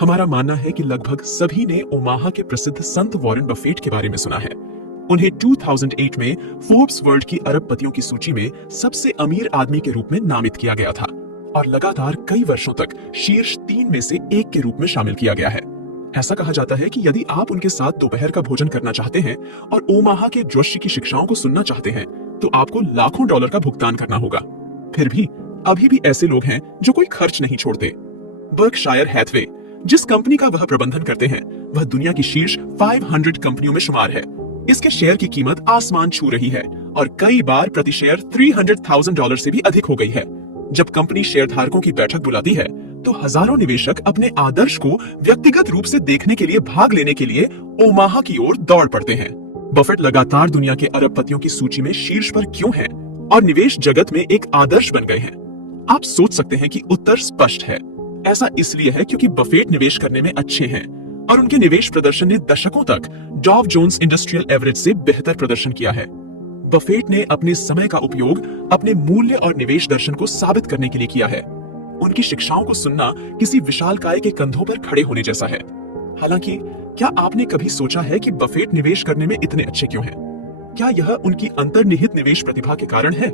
हमारा मानना है कि लगभग सभी ने ओमाहा के प्रसिद्ध संत वॉरेन बफेट के बारे में सुना है। उन्हें 2008 में फोर्ब्स वर्ल्ड की अरबपतियों की सूची में सबसे अमीर आदमी के रूप में नामित किया गया था और लगातार कई वर्षों तक शीर्ष 3 में से एक के रूप में शामिल किया गया है। ऐसा कहा जाता है कि यदि आप उनके साथ दोपहर का भोजन करना चाहते हैं और ओमाहा के जोशी की शिक्षाओं को सुनना चाहते हैं तो आपको लाखों डॉलर का भुगतान करना होगा। फिर भी अभी भी ऐसे लोग हैं जो कोई खर्च नहीं छोड़ते। बर्कशायर हैथवे, जिस कंपनी का वह प्रबंधन करते हैं, वह दुनिया की शीर्ष 500 कंपनियों में शुमार है। इसके शेयर की कीमत आसमान छू रही है और कई बार प्रति शेयर $300,000 से भी अधिक हो गई है। जब कंपनी शेयरधारकों की बैठक बुलाती है तो हजारों निवेशक अपने आदर्श को व्यक्तिगत रूप से देखने के लिए भाग लेने के लिए ओमाहा की ओर दौड़ पड़ते हैं। बफेट लगातार दुनिया के अरबपतियों की सूची में शीर्ष पर क्यों हैं और निवेश जगत में एक आदर्श बन गए हैं? आप सोच सकते हैं कि उत्तर स्पष्ट है। ऐसा इसलिए है क्योंकि बफेट निवेश करने में अच्छे हैं और उनके निवेश प्रदर्शन ने दशकों तक डॉव जोन्स इंडस्ट्रियल एवरेज से बेहतर प्रदर्शन किया है। बफेट ने अपने समय का उपयोग अपने मूल्य और निवेश दर्शन को साबित करने के लिए किया है। उनकी शिक्षाओं को सुनना किसी विशालकाय के कंधों पर खड़े होने जैसा है। हालांकि क्या आपने कभी सोचा है कि बफेट निवेश करने में इतने अच्छे क्यों हैं? क्या यह उनकी अंतर्निहित निवेश प्रतिभा के कारण है?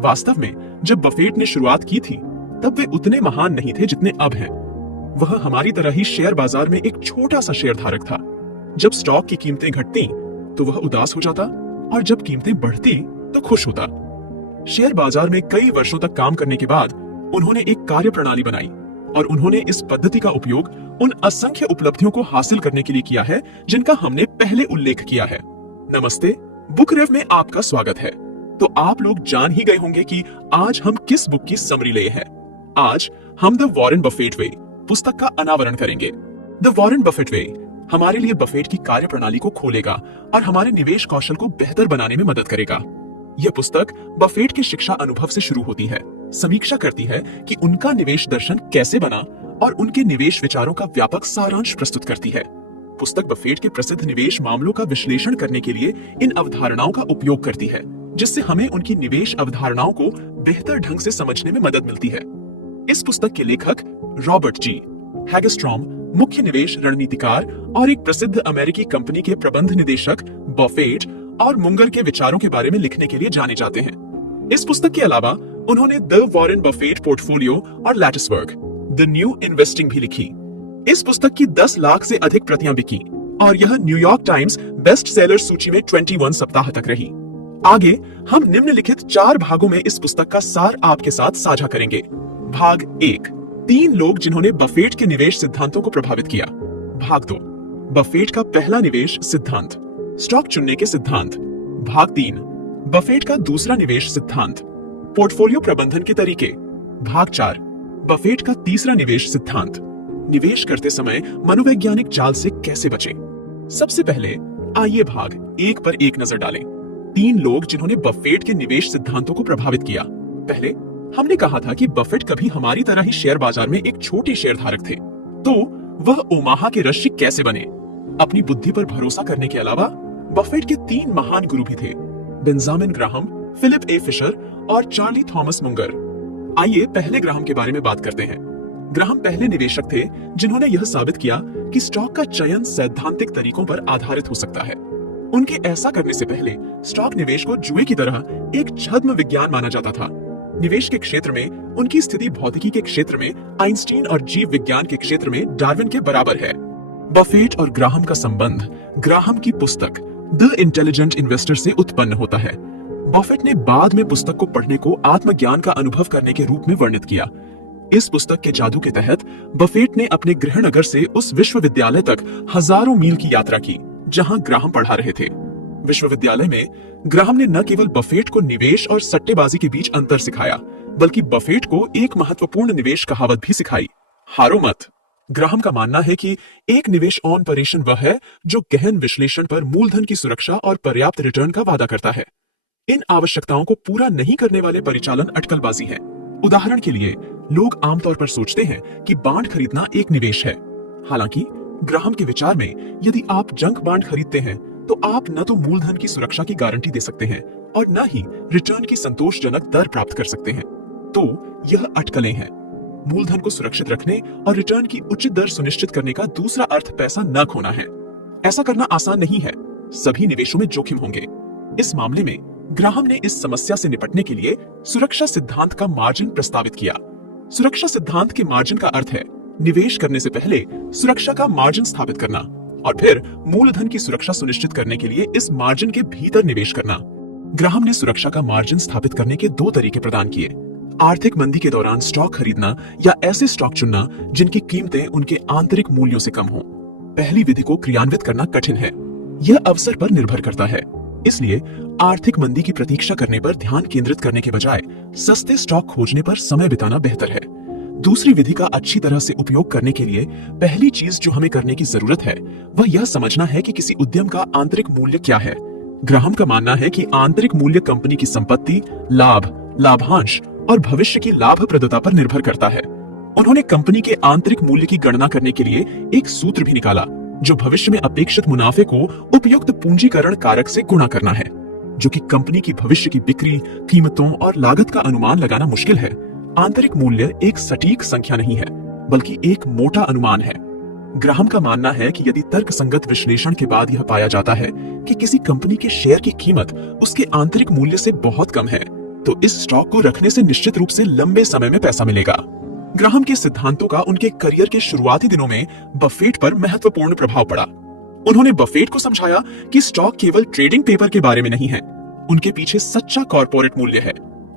वास्तव में जब बफेट ने शुरुआत की थी तब वे उतने महान नहीं थे जितने अब हैं। वह हमारी तरह ही शेयर बाजार में एक छोटा सा शेयरधारक था। जब स्टॉक की कीमतें घटती तो वह उदास हो जाता और जब कीमतें बढ़ती तो खुश होता। शेयर बाजार में कई वर्षों तक काम करने के बाद उन्होंने एक कार्य प्रणाली बनाई और उन्होंने इस पद्धति का उपयोग उन असंख्य उपलब्धियों को हासिल करने के लिए किया है जिनका हमने पहले उल्लेख किया है। नमस्ते, बुक रेव में आपका स्वागत है। तो आप लोग जान ही गए होंगे कि आज हम किस बुक की समरी ले हैं। आज हम द वॉरेन बफेट वे पुस्तक का अनावरण करेंगे। द वॉरेन बफेट वे हमारे लिए बफेट की कार्य प्रणाली को खोलेगा और हमारे निवेश कौशल को बेहतर बनाने में मदद करेगा। यह पुस्तक बफेट के शिक्षा अनुभव से शुरू होती है, समीक्षा करती है कि उनका निवेश दर्शन कैसे बना और उनके निवेश विचारों का व्यापक सारांश प्रस्तुत करती है। पुस्तक बफेट के प्रसिद्ध निवेश मामलों का विश्लेषण करने के लिए इन अवधारणाओं का उपयोग करती है, जिससे हमें उनकी निवेश अवधारणाओं को बेहतर ढंग से समझने में मदद मिलती है। इस पुस्तक के लेखक रॉबर्ट जी हैगस्ट्रॉम मुख्य निवेश रणनीतिकार और एक प्रसिद्ध अमेरिकी कंपनी के प्रबंध निदेशक बफेट और मुंगर के विचारों के बारे में लिखने के लिए जाने जाते हैं। इस पुस्तक के अलावा उन्होंने द वॉरेन बफेट पोर्टफोलियो और लैटिसबर्ग द न्यू इन्वेस्टिंग भी लिखी। इस पुस्तक की 10 लाख से अधिक प्रतियां बिकी और यह न्यूयॉर्क टाइम्स बेस्ट सेलर सूची में 21 सप्ताह तक रही। आगे हम निम्नलिखित 4 भागों में इस पुस्तक का सार आपके साथ साझा करेंगे। भाग 1, 3 लोग जिन्होंने बफेट के निवेश सिद्धांतों को प्रभावित किया। भाग 2, बफेट का पहला निवेश सिद्धांत, स्टॉक चुनने के सिद्धांत। भाग 3, बफेट का दूसरा निवेश सिद्धांत, पोर्टफोलियो प्रबंधन के तरीके। भाग 4, बफेट का तीसरा निवेश सिद्धांत, निवेश करते समय मनोवैज्ञानिक जाल से कैसे बचें। सबसे पहले आइए भाग 1 पर एक नजर डालें। 3 लोग जिन्होंने बफेट के निवेश सिद्धांतों को प्रभावित किया। पहले हमने कहा था कि बफेट कभी हमारी तरह ही शेयर बाजार में एक छोटे शेयरधारक थे, तो वह ओमाहा के ऋषि कैसे बने? अपनी बुद्धि पर भरोसा करने के अलावा बफेट के 3 महान गुरु भी थे, बेंजामिन ग्राहम, फिलिप ए फिशर और चार्ली थॉमस मुंगर। आइए पहले ग्राहम के बारे में बात करते हैं। ग्राहम पहले निवेशक थे जिन्होंने यह साबित किया कि स्टॉक का चयन सैद्धांतिक तरीकों पर आधारित हो सकता है। उनके ऐसा करने से पहले स्टॉक निवेश को जुए की तरह एक छद्म विज्ञान माना जाता था। निवेश के क्षेत्र में उनकी स्थिति भौतिकी के क्षेत्र में आइंस्टीन और जीव विज्ञान के क्षेत्र में डार्विन के बराबर है। बफेट और ग्राहम का संबंध ग्राहम की पुस्तक द इंटेलिजेंट इन्वेस्टर से उत्पन्न होता है। बफेट ने बाद में पुस्तक को पढ़ने को आत्मज्ञान का अनुभव करने के रूप में वर्णित किया। इस पुस्तक के जादू के तहत बफेट ने अपने गृहनगर से उस विश्वविद्यालय तक हजारों मील की यात्रा की जहां ग्राहम पढ़ा रहे थे। विश्वविद्यालय में ग्राहम ने न केवल बफेट को निवेश और सट्टेबाजी के बीच अंतर सिखाया, बल्कि बफेट को एक महत्वपूर्ण निवेश कहावत भी सिखाई, हारो मत। ग्राहम का मानना है कि एक निवेश ऑपरेशन वह है जो गहन विश्लेषण पर मूलधन की सुरक्षा और पर्याप्त रिटर्न का वादा करता है। इन आवश्यकताओं को पूरा नहीं करने वाले परिचालन अटकलबाजी है। उदाहरण के लिए, लोग आमतौर पर सोचते हैं कि बांड खरीदना एक निवेश है। हालांकि ग्राहम के विचार में यदि आप जंक बांड खरीदते हैं तो आप न तो मूलधन की सुरक्षा की गारंटी दे सकते हैं और न ही रिटर्न की संतोषजनक दर प्राप्त कर सकते हैं। तो यह अटकलें हैं। मूलधन को सुरक्षित रखने और रिटर्न की उचित दर सुनिश्चित करने का दूसरा अर्थ पैसा न खोना है। ऐसा करना आसान नहीं है, सभी निवेशों में जोखिम होंगे। इस मामले में ग्राहम ने इस समस्या से निपटने के लिए सुरक्षा सिद्धांत का मार्जिन प्रस्तावित किया। सुरक्षा सिद्धांत के मार्जिन का अर्थ है निवेश करने से पहले सुरक्षा का मार्जिन स्थापित करना और फिर मूलधन की सुरक्षा सुनिश्चित करने के लिए इस मार्जिन के भीतर निवेश करना। ग्राहम ने सुरक्षा का मार्जिन स्थापित करने के दो तरीके प्रदान किए। आर्थिक मंदी के दौरान स्टॉक खरीदना या ऐसे स्टॉक चुनना जिनकी कीमतें उनके आंतरिक मूल्यों से कम हों। पहली विधि को क्रियान्वित करना कठिन है, यह अवसर पर निर्भर करता है। इसलिए आर्थिक मंदी की प्रतीक्षा करने पर ध्यान केंद्रित करने के बजाय सस्ते स्टॉक खोजने पर समय बिताना बेहतर है। दूसरी विधि का अच्छी तरह से उपयोग करने के लिए पहली चीज जो हमें करने की जरूरत है वह यह समझना है कि किसी उद्यम का आंतरिक मूल्य क्या है। ग्राहम का मानना है कि आंतरिक मूल्य कंपनी की संपत्ति, लाभ, लाभांश और भविष्य की लाभप्रदता पर निर्भर करता है। उन्होंने कंपनी के आंतरिक मूल्य की गणना करने के लिए एक सूत्र भी निकाला जो भविष्य में अपेक्षित मुनाफे को उपयुक्त पूंजीकरण कारक से गुणा करना है, जो कि कंपनी की भविष्य की बिक्री, कीमतों और लागत का अनुमान लगाना मुश्किल है। आंतरिक मूल्य एक सटीक संख्या नहीं है, बल्कि एक मोटा अनुमान है। ग्राहम का मानना है कि यदि तर्कसंगत विश्लेषण के बाद यह पाया जाता है कि किसी कंपनी के शेयर की कीमत उसके आंतरिक मूल्य से बहुत कम है, तो इस स्टॉक को रखने से निश्चित रूप से लंबे समय में पैसा मिलेगा। ग्राहम के सिद्धांतों का उनके करियर के शुरुआती दिनों में बफेट पर महत्वपूर्ण प्रभाव पड़ा। उन्होंने बफेट को समझाया कि स्टॉक केवल ट्रेडिंग पेपर के बारे में नहीं है, उनके पीछे सच्चा कॉर्पोरेट मूल्य है।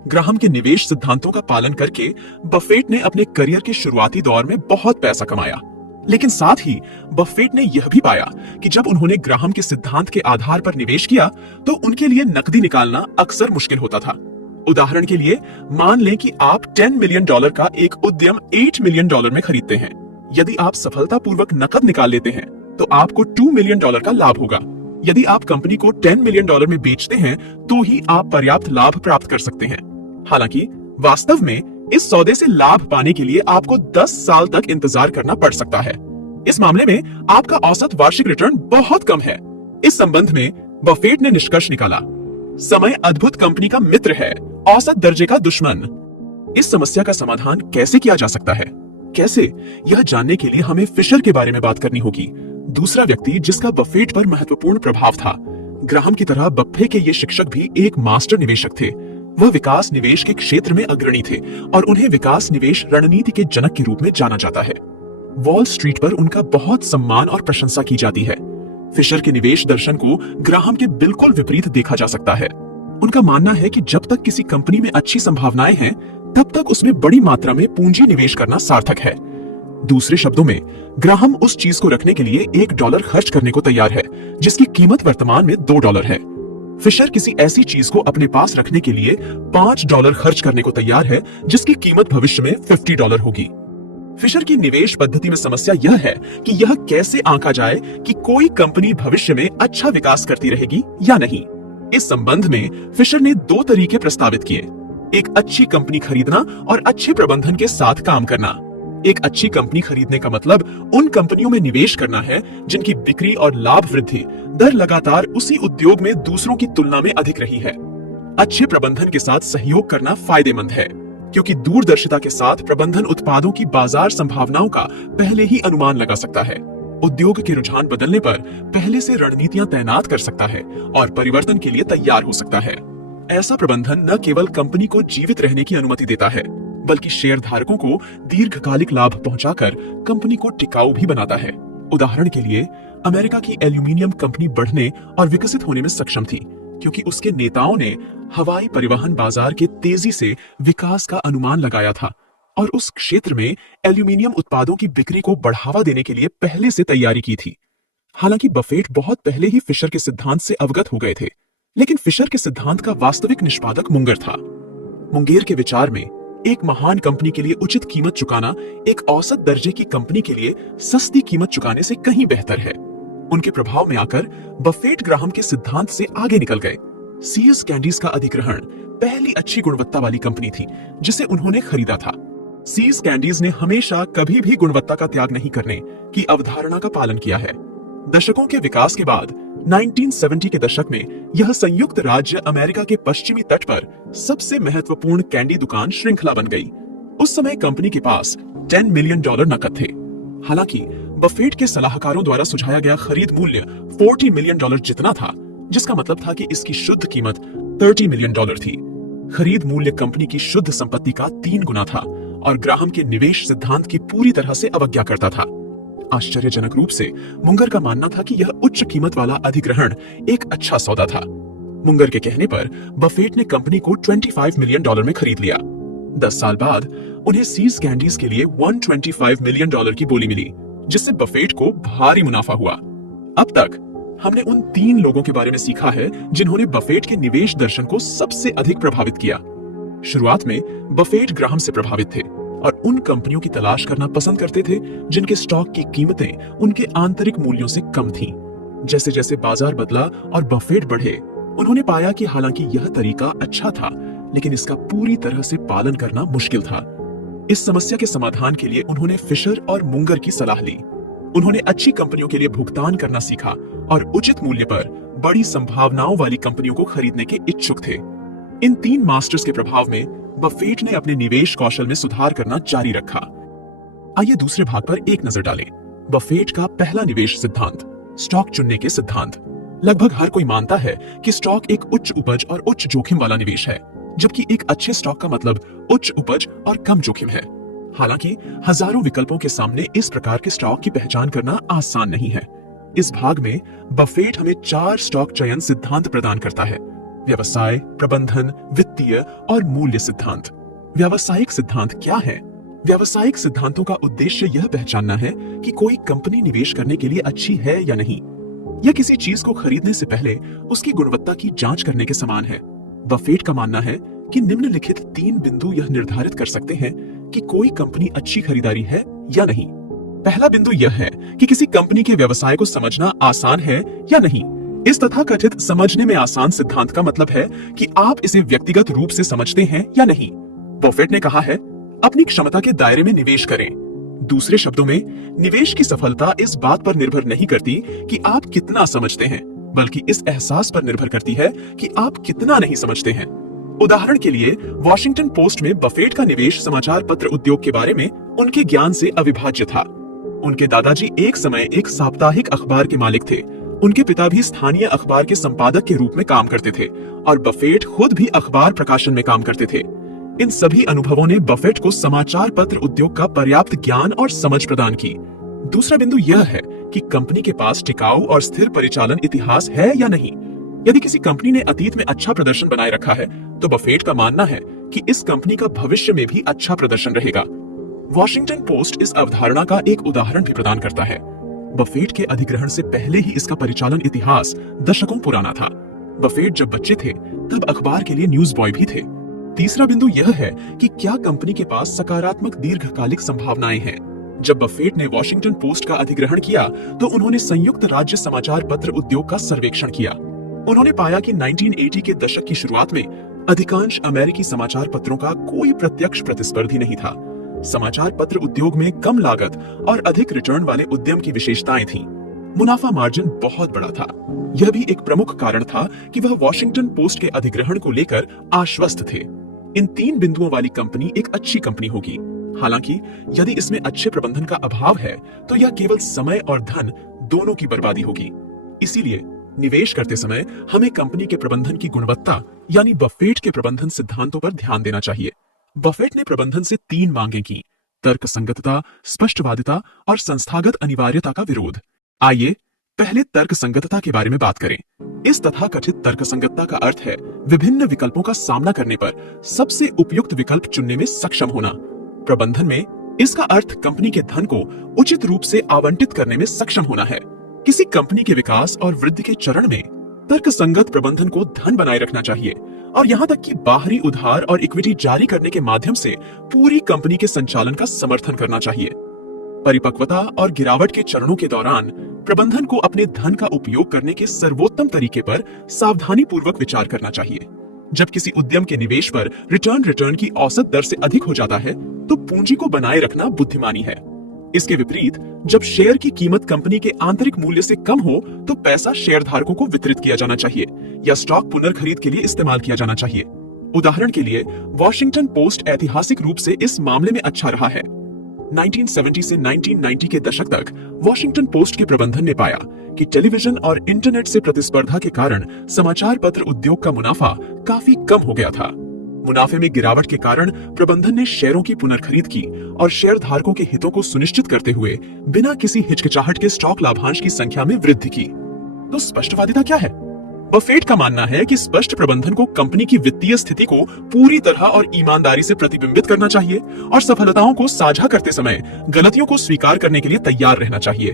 ग्राहम के निवेश सिद्धांतों का पालन करके बफेट ने अपने करियर के शुरुआती दौर में बहुत पैसा कमाया, लेकिन साथ ही बफेट ने यह भी पाया कि जब उन्होंने ग्राहम के सिद्धांत के आधार पर निवेश किया तो उनके लिए नकदी निकालना अक्सर मुश्किल होता था। उदाहरण के लिए मान लें कि आप $10 मिलियन का एक उद्यम $8 मिलियन में खरीदते हैं। यदि आप सफलतापूर्वक नकद निकाल लेते हैं तो आपको $2 मिलियन का लाभ होगा। यदि आप कंपनी को $10 मिलियन में बेचते हैं तो ही आप पर्याप्त लाभ प्राप्त कर सकते हैं। हालांकि वास्तव में इस सौदे से लाभ पाने के लिए आपको 10 साल तक इंतजार करना पड़ सकता है। इस मामले में आपका औसत वार्षिक रिटर्न बहुत कम है। इस संबंध में बफेट ने निष्कर्ष निकाला, समय अद्भुत कंपनी का मित्र है, औसत दर्जे का दुश्मन। इस समस्या का समाधान कैसे किया जा सकता है? कैसे, यह जानने के लिए हमें फिशर के बारे में बात करनी होगी, दूसरा व्यक्ति जिसका बफेट पर महत्वपूर्ण प्रभाव था। ग्राहम की तरह बफे के ये शिक्षक भी एक मास्टर निवेशक थे। वह विकास निवेश के क्षेत्र में अग्रणी थे और उन्हें विकास निवेश रणनीति के जनक के रूप में जाना जाता है। वॉल स्ट्रीट पर उनका बहुत सम्मान और प्रशंसा की जाती है। फिशर के निवेश दर्शन को ग्राहम के बिल्कुल विपरीत देखा जा सकता है। उनका मानना है कि जब तक किसी कंपनी में अच्छी संभावनाएं हैं, तब तक उसमें बड़ी मात्रा में पूंजी निवेश करना सार्थक है। दूसरे शब्दों में, ग्राहम उस चीज को रखने के लिए $1 खर्च करने को तैयार है जिसकी कीमत वर्तमान में $2 है। फिशर किसी ऐसी चीज को अपने पास रखने के लिए $5 खर्च करने को तैयार है जिसकी कीमत भविष्य में $50 होगी। फिशर की निवेश पद्धति में समस्या यह है कि यह कैसे आंका जाए कि कोई कंपनी भविष्य में अच्छा विकास करती रहेगी या नहीं। इस संबंध में फिशर ने 2 तरीके प्रस्तावित किए, एक अच्छी कंपनी खरीदना और अच्छे प्रबंधन के साथ काम करना। एक अच्छी कंपनी खरीदने का मतलब उन कंपनियों में निवेश करना है जिनकी बिक्री और लाभ वृद्धि दर लगातार उसी उद्योग में दूसरों की तुलना में अधिक रही है। अच्छे प्रबंधन के साथ सहयोग करना फायदेमंद है क्योंकि दूरदर्शिता के साथ प्रबंधन उत्पादों की बाजार संभावनाओं का पहले ही अनुमान लगा सकता है, उद्योग के रुझान बदलने पर पहले से रणनीतियां तैनात कर सकता है और परिवर्तन के लिए तैयार हो सकता है। ऐसा प्रबंधन न केवल कंपनी को जीवित रहने की अनुमति देता है, बल्कि शेयर धारकों को दीर्घकालिक लाभ पहुंचाकर कंपनी को टिकाऊ भी बनाता है। उदाहरण के लिए, अमेरिका की एल्यूमिनियम कंपनी बढ़ने और विकसित होने में सक्षम थी क्योंकि उसके नेताओं ने हवाई परिवहन बाजार के तेजी से विकास का अनुमान लगाया था और उस क्षेत्र में एल्यूमिनियम उत्पादों की बिक्री को बढ़ावा देने के लिए पहले से तैयारी की थी। हालांकि बफेट बहुत पहले ही फिशर के सिद्धांत से अवगत हो गए थे, लेकिन फिशर के सिद्धांत का वास्तविक निष्पादक मुंगर था। मुंगेर के विचार में एक महान कंपनी के लिए उचित कीमत चुकाना एक औसत दर्जे की कंपनी के लिए सस्ती कीमत चुकाने से कहीं बेहतर है। उनके प्रभाव में आकर बफेट ग्राहम के सिद्धांत से आगे निकल गए। सीयर्स कैंडीज का अधिग्रहण पहली अच्छी गुणवत्ता वाली कंपनी थी जिसे उन्होंने खरीदा था। सीयर्स कैंडीज ने हमेशा कभी भी गुणवत्ता का त्याग नहीं करने की अवधारणा का पालन किया है। दशकों के विकास के बाद 1970 के दशक में यह संयुक्त राज्य अमेरिका के पश्चिमी तट पर सबसे महत्वपूर्ण कैंडी दुकान श्रृंखला बन गई। उस समय कंपनी के पास $10 मिलियन नकद थे। हालांकि बफेट के सलाहकारों द्वारा सुझाया गया खरीद मूल्य $40 मिलियन जितना था, जिसका मतलब था कि इसकी शुद्ध कीमत $30 मिलियन थी। खरीद मूल्य कंपनी की शुद्ध संपत्ति का 3 गुना था और ग्राहम के निवेश सिद्धांत की पूरी तरह से अवज्ञा करता था। आश्चर्यजनक रूप से मुंगर का मानना था कि यह उच्च कीमत वाला अधिग्रहण एक अच्छा सौदा था। मुंगर के कहने पर बफेट ने कंपनी को $25 मिलियन में खरीद लिया। 10 साल बाद उन्हें सीज कैंडीज के लिए $125 मिलियन की बोली मिली, जिससे बफेट को भारी मुनाफा हुआ। अब तक हमने उन 3 लोगों के बारे में सीखा है जिन्होंने बफेट के निवेश दर्शन को सबसे अधिक प्रभावित किया। शुरुआत में बफेट ग्राहम से प्रभावित थे और उन कंपनियों की तलाश करना पसंद करते थे जिनके स्टॉक की कीमतें उनके आंतरिक मूल्यों से कम थीं। जैसे जैसे बाजार बदला और बफेट बढ़े, उन्होंने पाया कि हालांकि यह तरीका अच्छा था, लेकिन इसका पूरी तरह से पालन करना मुश्किल था। इस समस्या के समाधान के लिए उन्होंने फिशर और मुंगर की सलाह ली। उन्होंने अच्छी कंपनियों के लिए भुगतान करना सीखा और उचित मूल्य पर बड़ी संभावनाओं वाली कंपनियों को खरीदने के इच्छुक थे। इन 3 मास्टर्स के प्रभाव में बफेट ने अपने निवेश कौशल में सुधार करना जारी रखा। आइए दूसरे भाग पर एक नजर डालें। बफेट का पहला निवेश सिद्धांत, स्टॉक चुनने के सिद्धांत। लगभग हर कोई मानता है कि स्टॉक एक उच्च उपज और उच्च जोखिम वाला निवेश है, जबकि एक अच्छे स्टॉक का मतलब उच्च उपज और कम जोखिम है। हालांकि हजारों विकल्पों के सामने इस प्रकार के स्टॉक की पहचान करना आसान नहीं है। इस भाग में बफेट हमें 4 स्टॉक चयन सिद्धांत प्रदान करता है: व्यवसाय, प्रबंधन, वित्तीय और मूल्य सिद्धांत। व्यावसायिक सिद्धांत क्या है? व्यावसायिक सिद्धांतों का उद्देश्य यह पहचानना है कि कोई कंपनी निवेश करने के लिए अच्छी है या नहीं। यह किसी चीज को खरीदने से पहले उसकी गुणवत्ता की जांच करने के समान है। बफेट का मानना है कि निम्नलिखित 3 बिंदु यह निर्धारित कर सकते हैं कि कोई कंपनी अच्छी खरीदारी है या नहीं। पहला बिंदु यह है कि किसी कंपनी के व्यवसाय को समझना आसान है या नहीं। इस तथाकथित समझने में आसान सिद्धांत का मतलब है कि आप इसे व्यक्तिगत रूप से समझते हैं या नहीं। बफेट ने कहा है, अपनी क्षमता के दायरे में निवेश करें। दूसरे शब्दों में, निवेश की सफलता इस बात पर निर्भर नहीं करती कि आप कितना समझते हैं, बल्कि इस एहसास पर निर्भर करती है कि आप कितना नहीं समझते हैं। उदाहरण के लिए, वॉशिंगटन पोस्ट में बफेट का निवेश समाचार पत्र उद्योग के बारे में उनके ज्ञान से अविभाज्य था। उनके दादाजी एक समय एक साप्ताहिक अखबार के मालिक थे। उनके पिता भी स्थानीय अखबार के संपादक के रूप में काम करते थे और बफेट खुद भी अखबार प्रकाशन में काम करते थे। इन सभी अनुभवों ने बफेट को समाचार पत्र उद्योग का पर्याप्त ज्ञान और समझ प्रदान की। दूसरा बिंदु यह है कि कंपनी के पास टिकाऊ और स्थिर परिचालन इतिहास है या नहीं। यदि किसी कंपनी ने अतीत में अच्छा प्रदर्शन बनाए रखा है, तो बफेट का मानना है कि इस कंपनी का भविष्य में भी अच्छा प्रदर्शन रहेगा। वॉशिंगटन पोस्ट इस अवधारणा का एक उदाहरण भी प्रदान करता है। बफेट के अधिग्रहण से पहले ही इसका परिचालन इतिहास दशकों पुराना था। बफेट जब बच्चे थे तब अखबार के लिए न्यूज बॉय भी थे। तीसरा बिंदु यह है कि क्या कंपनी के पास सकारात्मक दीर्घकालिक संभावनाएं हैं। जब बफेट ने वॉशिंगटन पोस्ट का अधिग्रहण किया तो उन्होंने संयुक्त राज्य समाचार पत्र उद्योग का सर्वेक्षण किया। उन्होंने पाया कि 1980 के दशक की शुरुआत में अधिकांश अमेरिकी समाचार पत्रों का कोई प्रत्यक्ष प्रतिस्पर्धी नहीं था। समाचार पत्र उद्योग में कम लागत और अधिक रिटर्न वाले उद्यम की विशेषताएं थीं। मुनाफा मार्जिन बहुत बड़ा था। यह भी एक प्रमुख कारण था कि वह वॉशिंगटन पोस्ट के अधिग्रहण को लेकर आश्वस्त थे। इन 3 बिंदुओं वाली कंपनी एक अच्छी कंपनी होगी। हालांकि यदि इसमें अच्छे प्रबंधन का अभाव है तो यह केवल समय और धन दोनों की बर्बादी होगी। इसीलिए निवेश करते समय हमें कंपनी के प्रबंधन की गुणवत्ता यानी बफेट के प्रबंधन सिद्धांतों पर ध्यान देना चाहिए। बफेट ने प्रबंधन से 3 मांगे की: तर्कसंगतता, स्पष्टवादिता और संस्थागत अनिवार्यता का विरोध। आइए पहले तर्कसंगतता के बारे में बात करें। इस तथाकथित तर्कसंगतता का अर्थ है विभिन्न विकल्पों का सामना करने पर सबसे उपयुक्त विकल्प चुनने में सक्षम होना। प्रबंधन में इसका अर्थ कंपनी के धन को उचित रूप से आवंटित करने में सक्षम होना है। किसी कंपनी के विकास और वृद्धि के चरण में तर्कसंगत प्रबंधन को धन बनाए रखना चाहिए और यहाँ तक कि बाहरी उधार और इक्विटी जारी करने के माध्यम से पूरी कंपनी के संचालन का समर्थन करना चाहिए। परिपक्वता और गिरावट के चरणों के दौरान प्रबंधन को अपने धन का उपयोग करने के सर्वोत्तम तरीके पर सावधानी पूर्वक विचार करना चाहिए। जब किसी उद्यम के निवेश पर रिटर्न की औसत दर से अधिक हो जाता है तो पूंजी को बनाए रखना बुद्धिमानी है। इसके विपरीत जब शेयर की कीमत कंपनी के आंतरिक मूल्य से कम हो तो पैसा शेयरधारकों को वितरित किया जाना चाहिए या स्टॉक पुनर्खरीद के लिए इस्तेमाल किया जाना चाहिए। उदाहरण के लिए वॉशिंगटन पोस्ट ऐतिहासिक रूप से इस मामले में अच्छा रहा है। 1970 से 1990 के दशक तक वॉशिंगटन पोस्ट के प्रबंधन ने पाया कि टेलीविजन और इंटरनेट से प्रतिस्पर्धा के कारण समाचार पत्र उद्योग का मुनाफा काफी कम हो गया था। मुनाफे में गिरावट के कारण प्रबंधन ने शेयरों की पुनर्खरीद की और शेयर धारकों के हितों को सुनिश्चित करते हुए बिना किसी हिचकिचाहट के स्टॉक लाभांश की संख्या में वृद्धि की। तो स्पष्टवादिता क्या है? बफेट का मानना है कि स्पष्ट प्रबंधन को कंपनी की वित्तीय स्थिति को पूरी तरह और ईमानदारी से प्रतिबिंबित करना चाहिए और सफलताओं को साझा करते समय गलतियों को स्वीकार करने के लिए तैयार रहना चाहिए।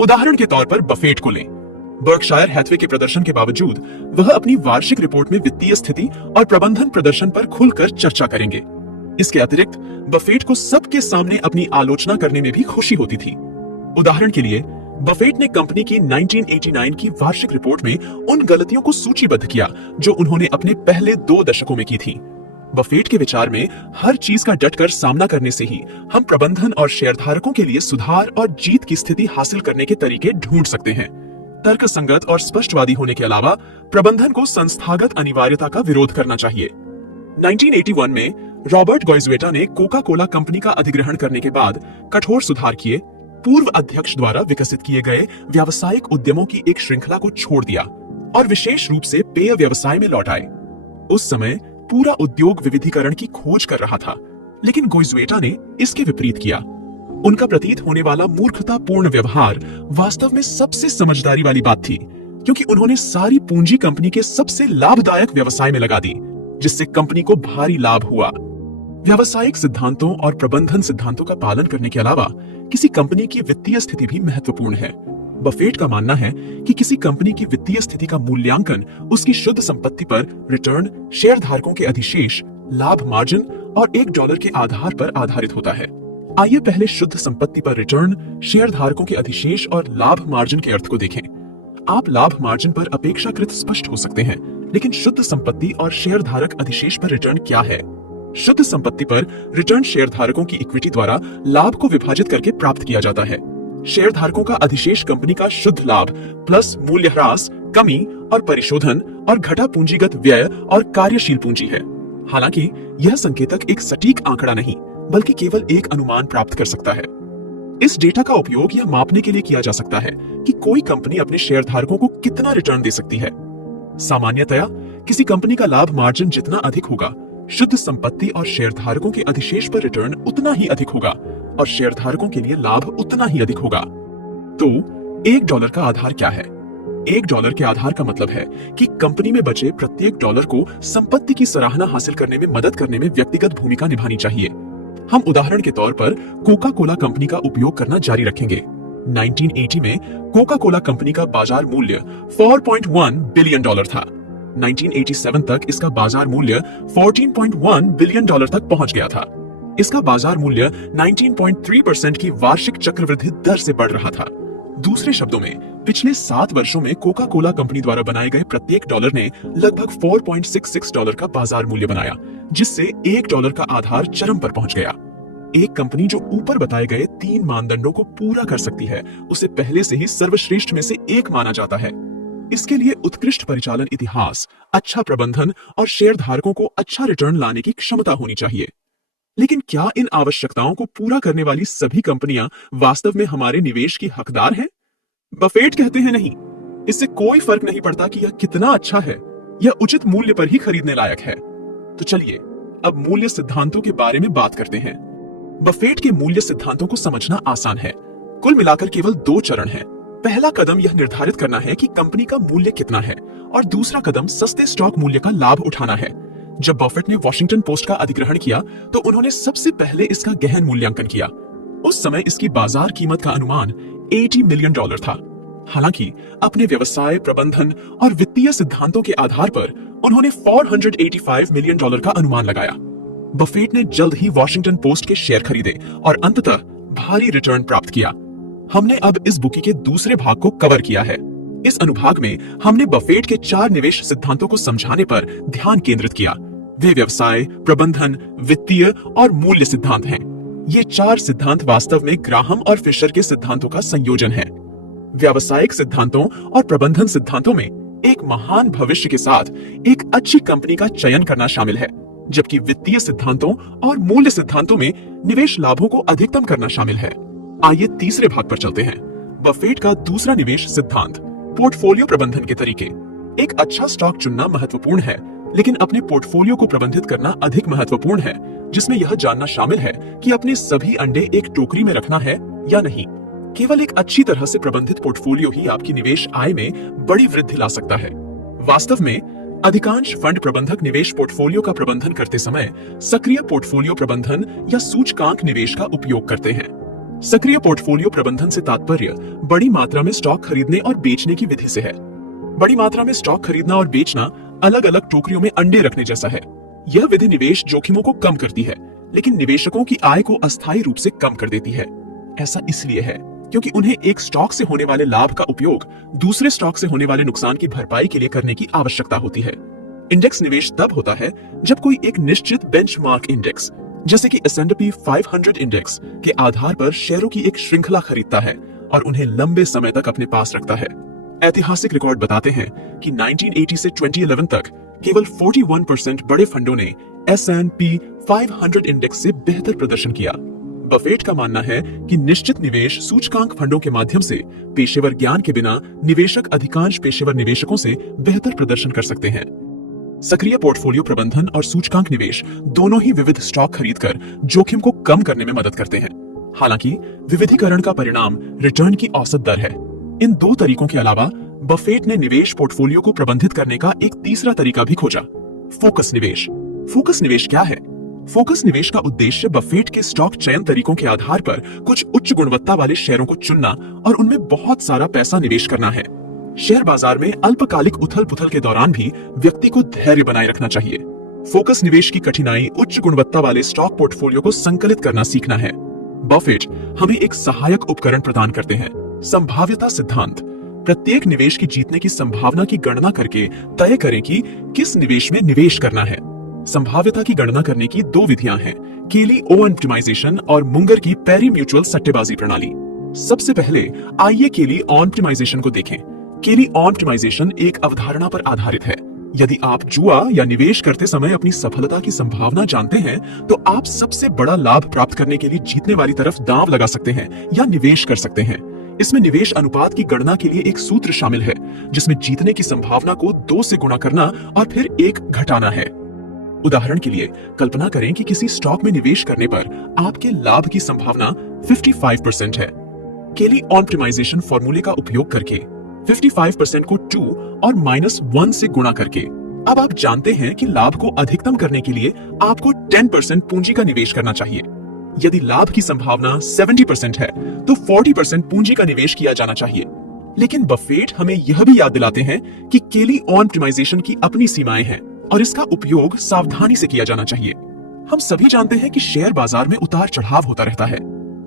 उदाहरण के तौर पर बफेट को लें। बर्कशायर हैथवे के प्रदर्शन के बावजूद वह अपनी वार्षिक रिपोर्ट में वित्तीय स्थिति और प्रबंधन प्रदर्शन पर खुलकर चर्चा करेंगे। इसके अतिरिक्त बफेट को सबके सामने अपनी आलोचना करने में भी खुशी होती थी। उदाहरण के लिए बफेट ने कंपनी की 1989 की वार्षिक रिपोर्ट में उन गलतियों को सूचीबद्ध किया जो उन्होंने अपने पहले 2 दशकों में की थी। बफेट के विचार में हर चीज का डटकर सामना करने से ही हम प्रबंधन और शेयरधारकों के लिए सुधार और जीत की स्थिति हासिल करने के तरीके ढूंढ सकते हैं। तर्कसंगत और स्पष्टवादी होने के अलावा प्रबंधन को संस्थागत अनिवार्यता का विरोध करना चाहिए। 1981 में रॉबर्ट गोइज़वेटा ने कोका कोला कंपनी का अधिग्रहण करने के बाद कठोर सुधार किए पूर्व अध्यक्ष द्वारा विकसित किए गए व्यावसायिक उद्यमों की एक श्रृंखला को छोड़ दिया और विशेष रूप से पेय व्यवसाय में लौट आए। उस समय पूरा उद्योग विविधीकरण की खोज कर रहा था, लेकिन गोइज़वेटा ने इसके विपरीत किया। उनका प्रतीत होने वाला मूर्खतापूर्ण व्यवहार वास्तव में सबसे समझदारी वाली बात थी, क्योंकि उन्होंने सारी पूंजी कंपनी के सबसे लाभदायक व्यवसाय में लगा दी, जिससे कंपनी को भारी लाभ हुआ। व्यावसायिक सिद्धांतों और प्रबंधन सिद्धांतों का पालन करने के अलावा किसी कंपनी की वित्तीय स्थिति भी महत्वपूर्ण है। बफेट का मानना है कि किसी कंपनी की वित्तीय स्थिति का मूल्यांकन उसकी शुद्ध संपत्ति पर रिटर्न, शेयरधारकों के अधिशेष, लाभ मार्जिन और $1 के आधार पर आधारित होता है। आइए पहले शुद्ध संपत्ति पर रिटर्न, शेयरधारकों के अधिशेष और लाभ मार्जिन के अर्थ को देखें। आप लाभ मार्जिन पर अपेक्षाकृत स्पष्ट हो सकते हैं, लेकिन शुद्ध संपत्ति और शेयरधारक अधिशेष पर रिटर्न क्या है? शुद्ध संपत्ति पर रिटर्न शेयरधारकों की इक्विटी द्वारा लाभ को विभाजित करके प्राप्त किया जाता है। शेयरधारकों का अधिशेष कंपनी का शुद्ध लाभ प्लस मूल्यह्रास, कमी और परिशोधन और घटा पूंजीगत व्यय और कार्यशील पूंजी है। हालांकि यह संकेतक एक सटीक आंकड़ा नहीं, बल्कि केवल एक अनुमान प्राप्त कर सकता है। इस डेटा का उपयोग यह मापने के लिए किया जा सकता है कि कोई कंपनी अपने शेयरधारकों को कितना रिटर्न दे सकती है। सामान्यतया किसी कंपनी का लाभ मार्जिन जितना अधिक होगा, शुद्ध संपत्ति और शेयरधारकों के अधिशेष पर रिटर्न उतना ही अधिक होगा और शेयरधारकों के लिए लाभ उतना ही अधिक होगा। तो $1 का आधार क्या है? $1 के आधार का मतलब है कि कंपनी में बचे प्रत्येक डॉलर को संपत्ति की सराहना हासिल करने में मदद करने में व्यक्तिगत भूमिका निभानी चाहिए। हम उदाहरण के तौर पर कोका कोला कंपनी का उपयोग करना जारी रखेंगे। 1980 में कोका कोला कंपनी का बाजार मूल्य $4.1 बिलियन था। 1987 तक इसका बाजार मूल्य $14.1 बिलियन तक पहुंच गया था। इसका बाजार मूल्य 19.3% की वार्षिक चक्रवृद्धि दर से बढ़ रहा था। दूसरे शब्दों में, पिछले 7 वर्षों में कोका कोला कंपनी द्वारा बनाए गए प्रत्येक डॉलर ने लगभग $4.66 का बाजार मूल्य बनाया, जिससे $1 का आधार चरम पर पहुंच गया। एक कंपनी जो ऊपर बताए गए 3 मानदंडों को पूरा कर सकती है, उसे पहले से ही सर्वश्रेष्ठ में से एक माना जाता है। इसके लिए उत्कृष्ट परिचालन इतिहास, अच्छा प्रबंधन और शेयरधारकों को अच्छा रिटर्न लाने की क्षमता होनी चाहिए। लेकिन क्या इन आवश्यकताओं को पूरा करने वाली सभी कंपनियां वास्तव में हमारे निवेश की हकदार हैं? बफेट कहते हैं नहीं। इससे कोई फर्क नहीं पड़ता कि यह कितना अच्छा है, यह उचित मूल्य पर ही खरीदने लायक है। तो चलिए अब मूल्य सिद्धांतों के बारे में बात करते हैं। बफेट के मूल्य सिद्धांतों को समझना आसान है। कुल मिलाकर केवल 2 चरण हैं। पहला कदम यह निर्धारित करना है कि कंपनी का मूल्य कितना है और दूसरा कदम सस्ते स्टॉक मूल्य का लाभ उठाना है। जब बफेट ने वॉशिंगटन पोस्ट का अधिग्रहण किया तो उन्होंने सबसे पहले इसका गहन मूल्यांकन किया। उस समय इसकी बाजार कीमत का अनुमान $80 मिलियन था। हालांकि अपने व्यवसाय, प्रबंधन और वित्तीय सिद्धांतों के आधार पर उन्होंने $485 मिलियन का अनुमान लगाया। बफेट ने जल्द ही वॉशिंगटन पोस्ट के शेयर खरीदे और अंततः भारी रिटर्न प्राप्त किया। हमने अब इस बुकी के दूसरे भाग को कवर किया है। इस अनुभाग में हमने बफेट के 4 निवेश सिद्धांतों को समझाने पर ध्यान केंद्रित किया। वे व्यवसाय, प्रबंधन, वित्तीय और मूल्य सिद्धांत हैं। ये 4 सिद्धांत वास्तव में ग्राहम और फिशर के सिद्धांतों का संयोजन है। व्यावसायिक सिद्धांतों और प्रबंधन सिद्धांतों में एक महान भविष्य के साथ एक अच्छी कंपनी का चयन करना शामिल है, जबकि वित्तीय सिद्धांतों और मूल्य सिद्धांतों में निवेश लाभों को अधिकतम करना शामिल है। आइए तीसरे भाग पर चलते हैं। बफेट का दूसरा निवेश सिद्धांत, पोर्टफोलियो प्रबंधन के तरीके। एक अच्छा स्टॉक चुनना महत्वपूर्ण है, लेकिन अपने पोर्टफोलियो को प्रबंधित करना अधिक महत्वपूर्ण है, जिसमें यह जानना शामिल है कि अपने सभी अंडे एक टोकरी में रखना है या नहीं। केवल एक अच्छी तरह से प्रबंधित पोर्टफोलियो ही आपकी निवेश आय में बड़ी वृद्धि ला सकता है। वास्तव में अधिकांश फंड प्रबंधक निवेश पोर्टफोलियो का प्रबंधन करते समय सक्रिय पोर्टफोलियो प्रबंधन या सूचकांक निवेश का उपयोग करते हैं। सक्रिय पोर्टफोलियो प्रबंधन से तात्पर्य बड़ी मात्रा में स्टॉक खरीदने और बेचने की विधि से है। बड़ी मात्रा में स्टॉक खरीदना और बेचना अलग अलग टोकरियों में अंडे रखने जैसा है। यह विधि निवेश जोखिमों को कम करती है, लेकिन निवेशकों की आय को अस्थायी रूप से कम कर देती है। ऐसा इसलिए है क्योंकि उन्हें एक स्टॉक से होने वाले लाभ का उपयोग दूसरे स्टॉक से होने वाले नुकसान की भरपाई के लिए करने की आवश्यकता होती है। इंडेक्स निवेश तब होता है जब कोई एक निश्चित बेंचमार्क इंडेक्स, जैसे कि S&P 500 इंडेक्स के आधार पर शेयरों की एक श्रृंखला खरीदता है और उन्हें लंबे समय तक अपने पास रखता है। ऐतिहासिक रिकॉर्ड बताते हैं कि 1980 से 2011 तक केवल 41% बड़े फंडों ने S&P 500 इंडेक्स से बेहतर प्रदर्शन किया। बफेट का मानना है कि निश्चित निवेश सूचकांक फंडों के माध्यम से पेशेवर ज्ञान के बिना निवेशक अधिकांश पेशेवर निवेशकों से बेहतर प्रदर्शन कर सकते हैं। सक्रिय पोर्टफोलियो प्रबंधन और सूचकांक निवेश दोनों ही विविध स्टॉक खरीदकर जोखिम को कम करने में मदद करते हैं। हालांकि विविधीकरण का परिणाम रिटर्न की औसत दर है। इन दो तरीकों के अलावा बफेट ने निवेश पोर्टफोलियो को प्रबंधित करने का एक तीसरा तरीका भी खोजा, फोकस निवेश। फोकस निवेश क्या है? फोकस निवेश का उद्देश्य बफेट के स्टॉक चयन तरीकों के आधार पर कुछ उच्च गुणवत्ता वाले शेयरों को चुनना और उनमें बहुत सारा पैसा निवेश करना है। शेयर बाजार में अल्पकालिक उथल पुथल के दौरान भी व्यक्ति को धैर्य बनाए रखना चाहिए। फोकस निवेश की कठिनाई उच्च गुणवत्ता वाले स्टॉक पोर्टफोलियो को संकलित करना सीखना है। बफेट हमें एक सहायक उपकरण प्रदान करते हैं, संभाव्यता सिद्धांत। प्रत्येक निवेश की जीतने की संभावना की गणना करके तय करें कि किस निवेश में निवेश करना है। संभाव्यता की गणना करने की दो विधियां हैं, केली ओ ऑप्टिमाइजेशन और मुंगर की पेरी म्यूचुअल सट्टेबाजी प्रणाली। सबसे पहले आइए केली ऑप्टिमाइजेशन को देखें। केली ऑप्टिमाइजेशन एक अवधारणा पर आधारित है। यदि आप जुआ या निवेश करते समय अपनी सफलता की संभावना जानते हैं, तो आप सबसे बड़ा लाभ प्राप्त करने के लिए जीतने वाली तरफ दांव लगा सकते हैं या निवेश कर सकते हैं। इसमें निवेश अनुपात की गणना के लिए एक सूत्र शामिल है, जिसमें जीतने की संभावना को 2 से गुणा करना और फिर 1 घटाना है। उदाहरण के लिए कल्पना करें कि किसी स्टॉक में निवेश करने पर आपके लाभ की संभावना 55% है। केली ऑप्टिमाइजेशन फॉर्मूले का उपयोग करके 55% को 2 और -1 से गुणा करके अब आप जानते हैं कि लाभ को अधिकतम करने के लिए आपको 10% पूंजी का निवेश करना चाहिए। यदि लाभ की संभावना 70% है, तो 40% पूंजी का निवेश किया जाना चाहिए। लेकिन बफेट हमें यह भी याद दिलाते हैं कि केली ऑप्टिमाइजेशन की अपनी सीमाएं हैं और इसका उपयोग सावधानी से किया जाना चाहिए। हम सभी जानते हैं कि शेयर बाजार में उतार चढ़ाव होता रहता है।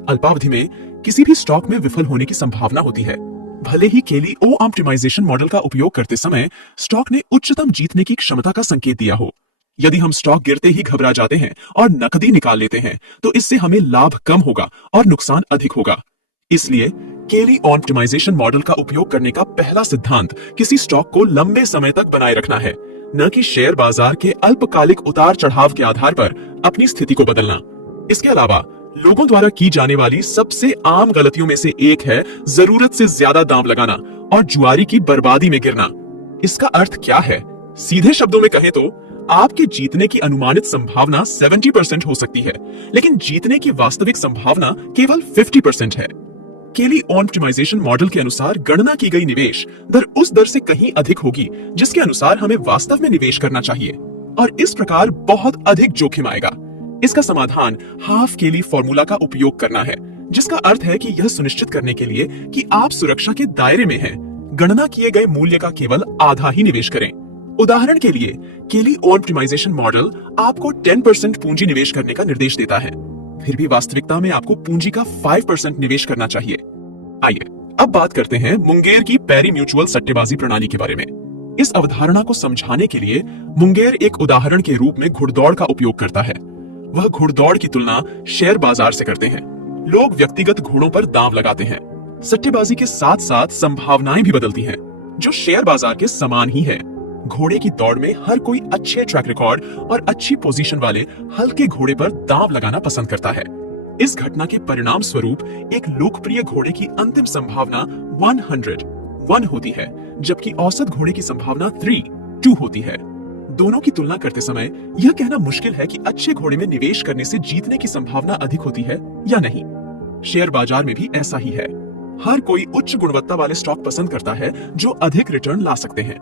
अल्पावधि में किसी भी स्टॉक में विफल होने की संभावना होती है। भले ही केली ओ ऑप्टिमाइजेशन मॉडल का उपयोग करते समय स्टॉक ने उच्चतम जीतने की क्षमता का संकेत दिया हो, यदि हम स्टॉक गिरते ही घबरा जाते हैं और नकदी निकाल लेते हैं, तो इससे हमें लाभ कम होगा और नुकसान अधिक होगा। इसलिए केली ऑप्टिमाइजेशन मॉडल का उपयोग करने का पहला सिद्धांत किसी स्टॉक को लंबे समय तक बनाए रखना है, न कि शेयर बाजार के अल्पकालिक उतार चढ़ाव के आधार पर अपनी स्थिति को बदलना। इसके अलावा लोगों द्वारा की जाने वाली सबसे आम गलतियों में से एक है जरूरत से ज्यादा दांव लगाना और जुआरी की बर्बादी में गिरना। इसका अर्थ क्या है? सीधे शब्दों में कहें तो आपके जीतने की अनुमानित संभावना 70% हो सकती है, लेकिन जीतने की वास्तविक संभावना केवल 50% है। केली ऑप्टिमाइजेशन मॉडल के अनुसार गणना की गई निवेश दर उस दर से कहीं अधिक होगी जिसके अनुसार हमें वास्तव में निवेश करना चाहिए, और इस प्रकार बहुत अधिक जोखिम आएगा। इसका समाधान हाफ केली फॉर्मूला का उपयोग करना है, जिसका अर्थ है कि यह सुनिश्चित करने के लिए कि आप सुरक्षा के दायरे में हैं, गणना किए गए मूल्य का केवल आधा ही निवेश करें। उदाहरण के लिए केली ऑप्टिमाइजेशन मॉडल आपको 10% पूंजी निवेश करने का निर्देश देता है, फिर भी वास्तविकता में आपको पूंजी का 5% निवेश करना चाहिए। आइए अब बात करते हैं मुंगेर की पेरी म्यूचुअल सट्टेबाजी प्रणाली के बारे में। इस अवधारणा को समझाने के लिए मुंगेर एक उदाहरण के रूप में घुड़दौड़ का उपयोग करता है। वह घुड़दौड़ की तुलना शेयर बाजार से करते हैं। लोग व्यक्तिगत घोड़ों पर दांव लगाते हैं। सट्टेबाजी के साथ साथ संभावनाएं भी बदलती हैं। जो शेयर बाजार के समान ही है। घोड़े की दौड़ में हर कोई अच्छे ट्रैक रिकॉर्ड और अच्छी पोजीशन वाले हल्के घोड़े पर दांव लगाना पसंद करता है। इस घटना के परिणाम स्वरूप एक लोकप्रिय घोड़े की अंतिम संभावना 1 होती है, जबकि औसत घोड़े की संभावना 2 होती है। दोनों की तुलना करते समय यह कहना मुश्किल है कि अच्छे घोड़े में निवेश करने से जीतने की संभावना अधिक होती है या नहीं। शेयर बाजार में भी ऐसा ही है। हर कोई उच्च गुणवत्ता वाले स्टॉक पसंद करता है जो अधिक रिटर्न ला सकते हैं।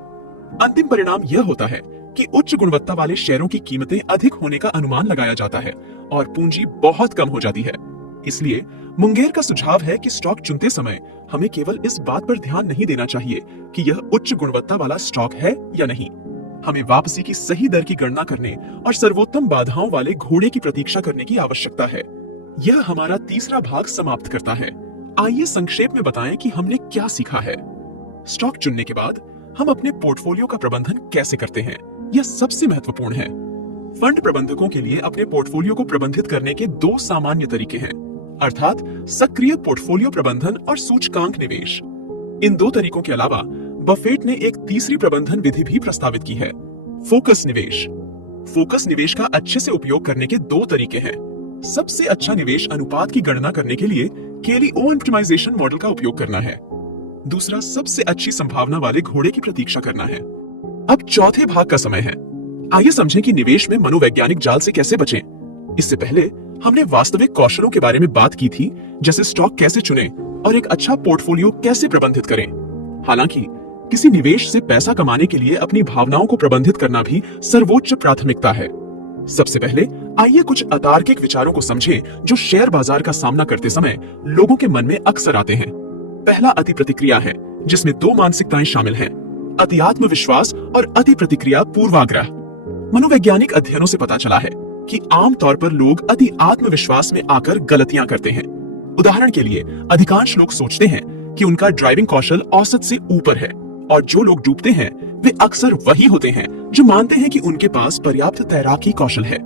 अंतिम परिणाम यह होता है कि उच्च गुणवत्ता वाले शेयरों की कीमतें अधिक होने का अनुमान लगाया जाता है और पूंजी बहुत कम हो जाती है। इसलिए मुंगेर का सुझाव है कि स्टॉक चुनते समय हमें केवल इस बात पर ध्यान नहीं देना चाहिए कि यह उच्च गुणवत्ता वाला स्टॉक है या नहीं। हमें वापसी की सही दर की गणना करने और सर्वोत्तम बाधाओं वाले घोड़े की प्रतीक्षा करने की आवश्यकता है। यह हमारा तीसरा भाग समाप्त करता है। आइए संक्षेप में बताएं कि हमने क्या सीखा है। स्टॉक चुनने के बाद हम अपने पोर्टफोलियो का प्रबंधन कैसे करते हैं, यह सबसे महत्वपूर्ण है। फंड प्रबंधकों के लिए अपने पोर्टफोलियो को प्रबंधित करने के 2 सामान्य तरीके हैं, अर्थात सक्रिय पोर्टफोलियो प्रबंधन और सूचकांक निवेश। इन 2 तरीकों के अलावा बफेट ने एक तीसरी प्रबंधन विधि भी प्रस्तावित की है, फोकस निवेश। फोकस निवेश का अच्छे से उपयोग करने के 2 तरीके हैं। सबसे अच्छा निवेश अनुपात की गणना करने के लिए केली-ओ ऑप्टिमाइजेशन मॉडल का उपयोग करना है। दूसरा, सबसे अच्छी संभावना वाले घोड़े की प्रतीक्षा करना है। अब चौथे भाग का समय है। आइए समझें कि निवेश में मनोवैज्ञानिक जाल से कैसे बचें। इससे पहले हमने वास्तविक कौशलों के बारे में बात की थी, जैसे स्टॉक कैसे चुनें और एक अच्छा पोर्टफोलियो कैसे प्रबंधित करें। हालांकि किसी निवेश से पैसा कमाने के लिए अपनी भावनाओं को प्रबंधित करना भी सर्वोच्च प्राथमिकता है। सबसे पहले आइए कुछ अतार्किक विचारों को समझें जो शेयर बाजार का सामना करते समय लोगों के मन में अक्सर आते हैं। पहला अति प्रतिक्रिया है, जिसमें 2 मानसिकताएं शामिल हैं, अति आत्मविश्वास और अति प्रतिक्रिया पूर्वाग्रह। मनोवैज्ञानिक अध्ययनों से पता चला है कि आमतौर पर लोग अति आत्मविश्वास में आकर गलतियां करते हैं। उदाहरण के लिए, अधिकांश लोग सोचते हैं कि उनका ड्राइविंग कौशल औसत से ऊपर है, और जो लोग डूबते हैं वे अक्सर वही होते हैं जो मानते हैं कि उनके पास पर्याप्त तैराकी कौशल है।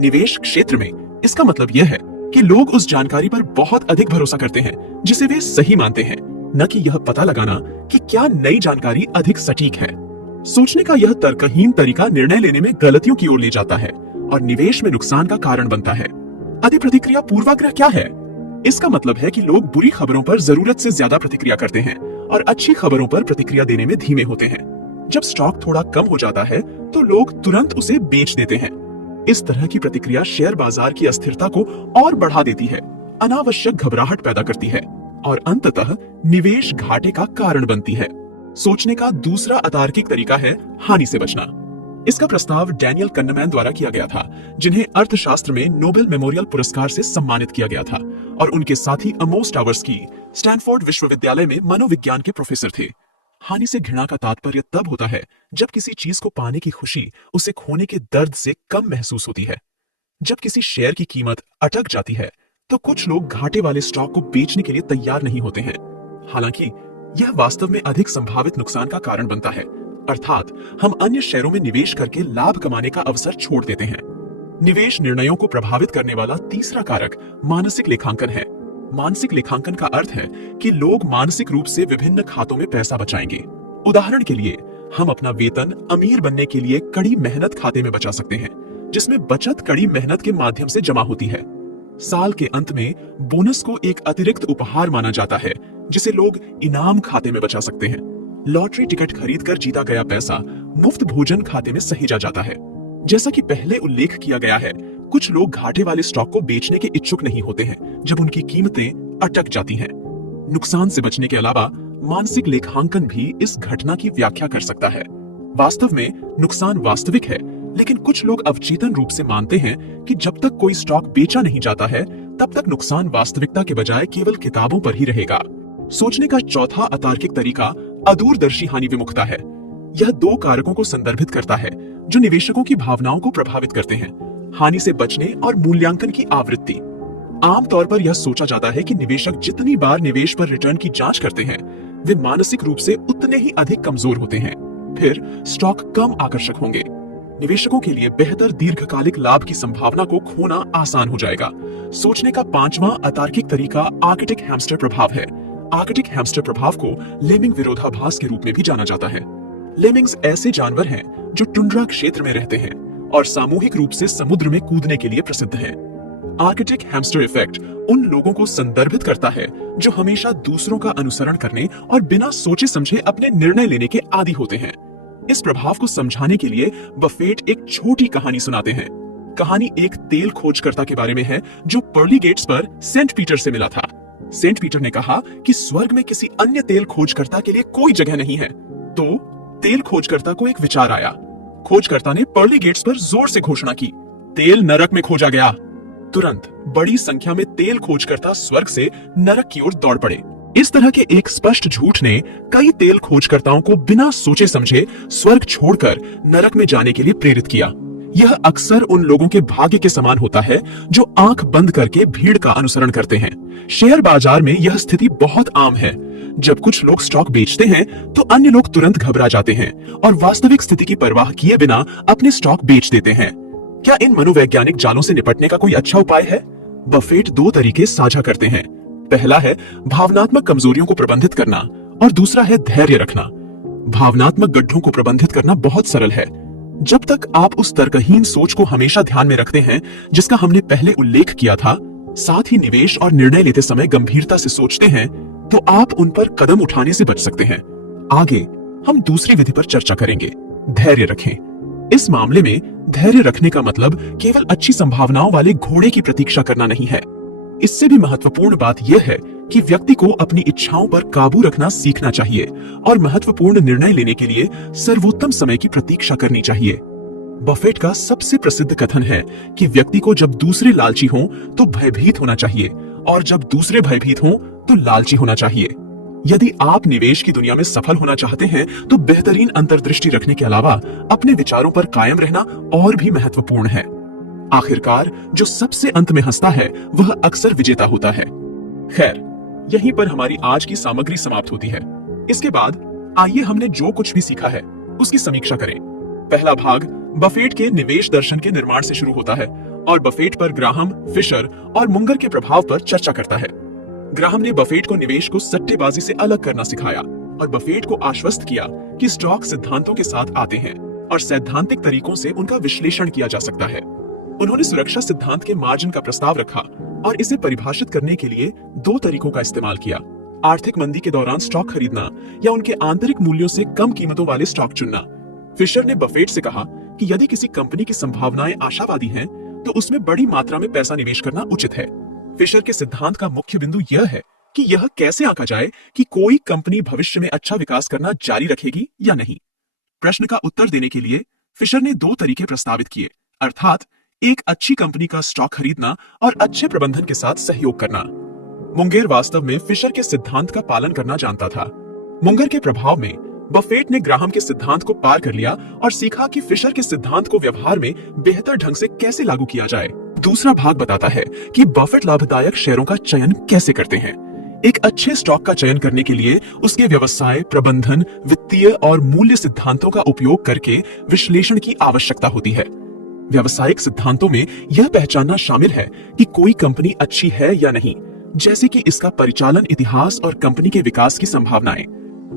निवेश क्षेत्र में इसका मतलब यह है कि लोग उस जानकारी पर बहुत अधिक भरोसा करते हैं जिसे वे सही मानते हैं, न कि यह पता लगाना कि क्या नई जानकारी अधिक सटीक है। सोचने का यह तर्कहीन तरीका निर्णय लेने में गलतियों की ओर ले जाता है और निवेश में नुकसान का कारण बनता है। अति प्रतिक्रिया पूर्वाग्रह क्या है? इसका मतलब है कि लोग बुरी खबरों पर जरूरत से ज्यादा प्रतिक्रिया करते हैं और अच्छी खबरों पर प्रतिक्रिया देने में धीमे होते हैं। जब स्टॉक थोड़ा कम हो जाता है तो लोग तुरंत उसे बेच देते हैं। इस तरह की प्रतिक्रिया शेयर बाजार की अस्थिरता को और बढ़ा देती है, अनावश्यक घबराहट पैदा करती है और अंततः निवेश घाटे का कारण बनती है। सोचने का दूसरा अतार्किक तरीका है हानि से बचना। इसका प्रस्ताव डैनियल कन्नमैन द्वारा किया गया था, जिन्हें अर्थशास्त्र में नोबेल मेमोरियल पुरस्कार से सम्मानित किया गया था, और उनके साथी अमोस टावर्स्की स्टैनफोर्ड विश्वविद्यालय में मनोविज्ञान के प्रोफेसर थे। हानि से घृणा का तात्पर्य तब होता है जब किसी चीज को पाने की खुशी उसे खोने के दर्द से कम महसूस होती है। जब किसी शेयर की कीमत अटक जाती है तो कुछ लोग घाटे वाले स्टॉक को बेचने के लिए तैयार नहीं होते हैं। हालांकि यह वास्तव में अधिक संभावित नुकसान का कारण बनता है, अर्थात हम अन्य शेयरों में निवेश करके लाभ कमाने का अवसर छोड़ देते हैं। निवेश निर्णयों को प्रभावित करने वाला तीसरा कारक मानसिक लेखांकन है। मानसिक लेखांकन का अर्थ है कि लोग मानसिक रूप से विभिन्न खातों में पैसा बचाएंगे। उदाहरण के लिए, हम अपना वेतन अमीर बनने के लिए कड़ी मेहनत खाते में बचा सकते हैं, जिसमें बचत कड़ी मेहनत के माध्यम से जमा होती है। साल के अंत में बोनस को एक अतिरिक्त उपहार माना जाता है, जिसे लोग इनाम खाते में बचा सकते हैं। लॉटरी टिकट खरीदकर जीता गया पैसा मुफ्त भोजन खाते में सहेजा जाता है। जैसा कि पहले उल्लेख किया गया है, कुछ लोग घाटे वाले स्टॉक को बेचने के इच्छुक नहीं होते हैं जब उनकी कीमतें अटक जाती हैं। नुकसान से बचने के अलावा मानसिक लेखांकन भी इस घटना की व्याख्या कर सकता है। वास्तव में नुकसान वास्तविक है, लेकिन कुछ लोग अवचेतन रूप से मानते हैं कि जब तक कोई स्टॉक बेचा नहीं जाता है तब तक नुकसान वास्तविकता के बजाय केवल किताबों पर ही रहेगा। सोचने का चौथा अतार्किक तरीका अदूरदर्शी हानि विमुखता है। यह 2 कारकों को संदर्भित करता है जो निवेशकों की भावनाओं को प्रभावित करते हैं, हानि से बचने और मूल्यांकन की आवृत्ति। आमतौर पर यह सोचा जाता है कि निवेशक जितनी बार निवेश पर रिटर्न की जांच करते हैं, वे मानसिक रूप से उतने ही अधिक कमजोर होते हैं, फिर स्टॉक कम आकर्षक होंगे। निवेशकों के लिए बेहतर दीर्घकालिक लाभ की संभावना को खोना आसान हो जाएगा। सोचने का 5वां अतार्किक तरीका आर्किटिक हैमस्टर प्रभाव है। आर्कटिक हैमस्टर प्रभाव को लेमिंग विरोधाभास के रूप में भी जाना जाता है। लेमिंग्स ऐसे जानवर हैं जो टुंड्रा क्षेत्र में रहते हैं और सामूहिक रूप से समुद्र में कूदने के लिए प्रसिद्ध हैं। आर्कटिक हैमस्टर इफेक्ट उन लोगों को संदर्भित करता है जो हमेशा दूसरों का अनुसरण करने और बिना सोचे समझे अपने निर्णय लेने के आदी होते हैं। इस प्रभाव को समझाने के लिए बफेट एक छोटी कहानी सुनाते हैं। कहानी एक तेल खोजकर्ता के बारे में है जो पर्ली गेट्स पर सेंट पीटर से मिला था। सेंट पीटर ने कहा कि स्वर्ग में किसी अन्य तेल खोजकर्ता के लिए कोई जगह नहीं है। तो तेल खोजकर्ता को एक विचार आया। खोजकर्ता ने पर्ली गेट्स पर जोर से घोषणा की, तेल नरक में खोजा गया। तुरंत बड़ी संख्या में तेल खोजकर्ता स्वर्ग से नरक की ओर दौड़ पड़े। इस तरह के एक स्पष्ट झूठ ने कई तेल खोजकर्ताओं को बिना सोचे समझे स्वर्ग छोड़कर नरक में जाने के लिए प्रेरित किया। यह अक्सर उन लोगों के भाग्य के समान होता है जो आंख बंद करके भीड़ का अनुसरण करते हैं। शेयर बाजार में यह स्थिति बहुत आम है। जब कुछ लोग स्टॉक बेचते हैं तो अन्य लोग तुरंत घबरा जाते हैं और वास्तविक स्थिति की परवाह किए बिना अपने स्टॉक बेच देते हैं। क्या इन मनोवैज्ञानिक जालों से निपटने का कोई अच्छा उपाय है? बफेट दो तरीके साझा करते हैं। पहला है भावनात्मक कमजोरियों को प्रबंधित करना और दूसरा है धैर्य रखना। भावनात्मक गड्ढों को प्रबंधित करना बहुत सरल है। जब तक आप उस तर्कहीन सोच को हमेशा ध्यान में रखते हैं जिसका हमने पहले उल्लेख किया था, साथ ही निवेश और निर्णय लेते समय गंभीरता से सोचते हैं, तो आप उन पर कदम उठाने से बच सकते हैं। आगे हम दूसरी विधि पर चर्चा करेंगे, धैर्य रखें। इस मामले में धैर्य रखने का मतलब केवल अच्छी संभावनाओं वाले घोड़े की प्रतीक्षा करना नहीं है। इससे भी महत्वपूर्ण बात यह है कि व्यक्ति को अपनी इच्छाओं पर काबू रखना सीखना चाहिए और महत्वपूर्ण निर्णय लेने के लिए सर्वोत्तम समय की प्रतीक्षा करनी चाहिए। बफेट का सबसे प्रसिद्ध कथन है कि व्यक्ति को जब दूसरे लालची हों तो भयभीत होना चाहिए और जब दूसरे भयभीत हों तो लालची होना चाहिए। यदि आप निवेश की दुनिया में सफल होना चाहते हैं तो बेहतरीन अंतर्दृष्टि रखने के अलावा अपने विचारों पर कायम रहना और भी महत्वपूर्ण है। आखिरकार जो सबसे अंत में हंसता है वह अक्सर विजेता होता है। खैर, यहीं पर हमारी आज की सामग्री समाप्त होती है। इसके बाद आइए हमने जो कुछ भी सीखा है उसकी समीक्षा करें। पहला भाग बफेट के निवेश दर्शन के निर्माण से शुरू होता है और बफेट पर ग्राहम, फिशर और मुंगर के प्रभाव पर चर्चा करता है। ग्राहम ने बफेट को निवेश को सट्टेबाजी से अलग करना सिखाया और बफेट को आश्वस्त किया कि स्टॉक सिद्धांतों के साथ आते हैं और सैद्धांतिक तरीकों से उनका विश्लेषण किया जा सकता है। उन्होंने सुरक्षा सिद्धांत के मार्जिन का प्रस्ताव रखा और इसे परिभाषित करने के लिए दो तरीकों का इस्तेमाल किया, आर्थिक मंदी के दौरान स्टॉक खरीदना या उनके आंतरिक मूल्यों से कम कीमतों वाले स्टॉक चुनना। फिशर ने बफेट से कहा कि यदि किसी कंपनी की संभावनाएं आशावादी हैं, तो उसमें बड़ी मात्रा में पैसा निवेश करना उचित है। फिशर के सिद्धांत का मुख्य बिंदु यह है कि यह कैसे आंका जाए कि कोई कंपनी भविष्य में अच्छा विकास करना जारी रखेगी या नहीं। प्रश्न का उत्तर देने के लिए फिशर ने दो तरीके प्रस्तावित किए, अर्थात एक अच्छी कंपनी का स्टॉक खरीदना और अच्छे प्रबंधन के साथ सहयोग करना। मुंगेर वास्तव में फिशर के सिद्धांत का पालन करना जानता था। मुंगर के प्रभाव में बफेट ने ग्राहम के सिद्धांत को पार कर लिया और सीखा कि फिशर के सिद्धांत को व्यवहार में बेहतर ढंग से कैसे लागू किया जाए। दूसरा भाग बताता है कि बफेट लाभदायक शेयरों का चयन कैसे करते हैं। एक अच्छे स्टॉक का चयन करने के लिए उसके व्यवसाय, प्रबंधन, वित्तीय और मूल्य सिद्धांतों का उपयोग करके विश्लेषण की आवश्यकता होती है। व्यावसायिक सिद्धांतों में यह पहचानना शामिल है कि कोई कंपनी अच्छी है या नहीं, जैसे कि इसका परिचालन इतिहास और कंपनी के विकास की संभावनाएं।